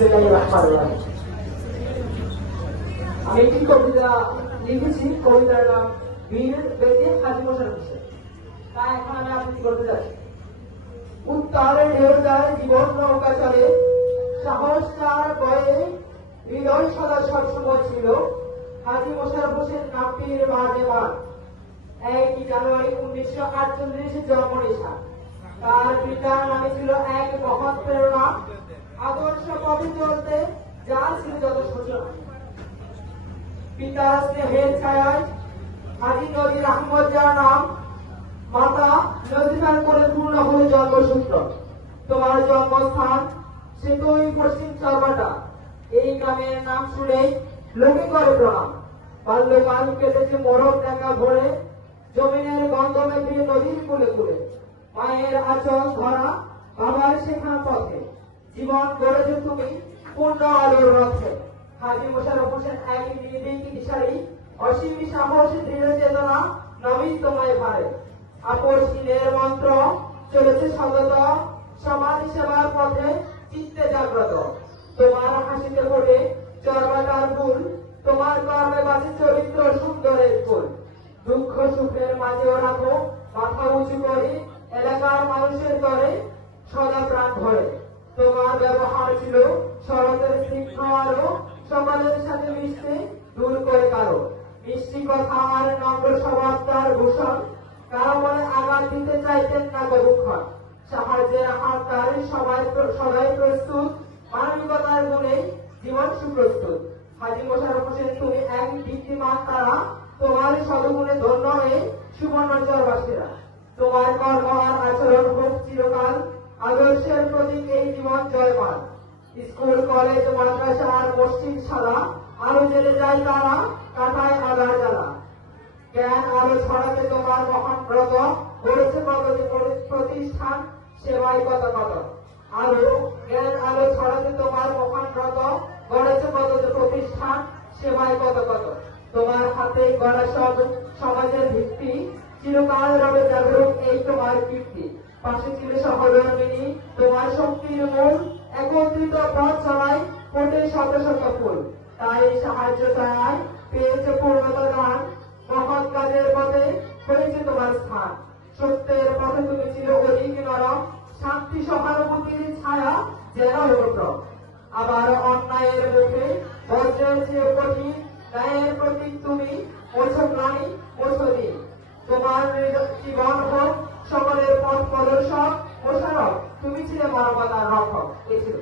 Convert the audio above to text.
আমি একটি কবিতা লিখেছি, কবিতার নাম বীর বেদে হাজী মোশাররফ হোসেন। তা এখন আমি আবৃত্তি করতে যাচ্ছি। উত্তালে ঢেউ যায় জীবন নৌকা চলে, সাহস তার বয়ে হৃদয় সদা সবসময় ছিল হাজী মোশাররফ হোসেন নামটির মাঝে মান। 1 জানুয়ারি 1948 জন্ম নিশান। তার পিতার নামে ছিল এক মহৎ প্রেরণা, আদর্শ পথে চলতে যার ছিল যত সূচনা। পিতার স্নেহের ছায়ায় হাজী নদীর আহমদ যার নাম, মাতা নদীখান করে পূর্ণ হয়ে জন্মসূত্র। তোমার জন্মস্থান সেতুই পশ্চিম চরবাটা। এই গ্রামের নাম শুনেই লোকে করে প্রণাম। বাল্যকাল কেটেছে মরম ডাকা ভরে, জমিনের গন্ধ মেখে নদীর কুলে কুলে। মায়ের আচল ধরা বাবার শেখা পথে, জীবন গড়েছে তুমি পূর্ণ আলোর রথে। হাজী মোশাররফ হোসেন এক নির্ভীক দিশারি, অসীম সাহস দৃঢ় চেতনা নবীন তোমায় ভারে। আপসহীনের মন্ত্র চলেছে সতত, সমাজ সেবার পথে চিত্তে জাগ্রত। তোমার হাসিতে ফোটে চরবাটার ফুল, তোমার কর্মে বাঁচে চরিত্র সুন্দরের ফুল। দুঃখ সুখের মাঝেও রাখো মাথা উঁচু করে, এলাকার মানুষের তরে সদা প্রাণ ভরে। তোমার ব্যবহার ছিল শরতের স্নিগ্ধ আলো, সকলের সাথে মিশতে দূর করে কারো। মিষ্টি কথা আর নম্র স্বভাব তার ভূষণ, কারো মনে আঘাত দিতে চাইতেন না কবুক্ষণ। সাহায্যের হাত তার সবাই প্রস্তুত, মানবিকতার গুণে জীবন সুপ্রস্তুত। হাজী মোশাররফ হোসেন তুমি এক দীপ্তিমান তারা, তোমার সদগুণে ধন্য হয়ে সুবর্ণচরবাসীরা। তোমার কর্ম আর আচরণ হোক চিরকাল, আদর্শের প্রতীক এই জীবন জয়মান। স্কুল কলেজ মাদ্রাসা আর মসজিদ শালা, আরো জেলে যায় তারা, কাটায় আদার জ্বালা। জ্ঞান আলো ছড়াতে তোমার মহান ব্রত, গড়েছে কত প্রতিষ্ঠান সেবায় কত কত। আলো জ্ঞান আলো ছড়াতে তোমার মহান ব্রত, গড়েছে কত প্রতিষ্ঠান সেবায় কত কত। তোমার হাতে গড়া সব সমাজের ভিত্তি, চিরকাল রবে জাগরুক এই তোমার কীর্তি। পাশে ছিল সহধর্মিনী তোমার শক্তির মূল, একত্রিত পথ ছড়ায় ফোটে শত শত ফুল। তাই সাহায্য চায় পেয়েছে পূর্ণতা দান, মহৎ কাজের পথে হয়েছে তোমার স্থান। সত্যের পথে তুমি ছিল অধিক নরম, শান্তি সহানুভূতির ছায়া যেন উপদ্রব। আবার অন্যায়ের মুখে বজ্রের চেয়ে কঠিন, ন্যায়ের প্রতীক তুমি, ওছো প্রাণী ওছো দিন। তোমার জীবন হোক সকলের পথ প্রদর্শক, মোশাররফ তুমি ছিলে মানবতার রক্ষক। এই ছিল।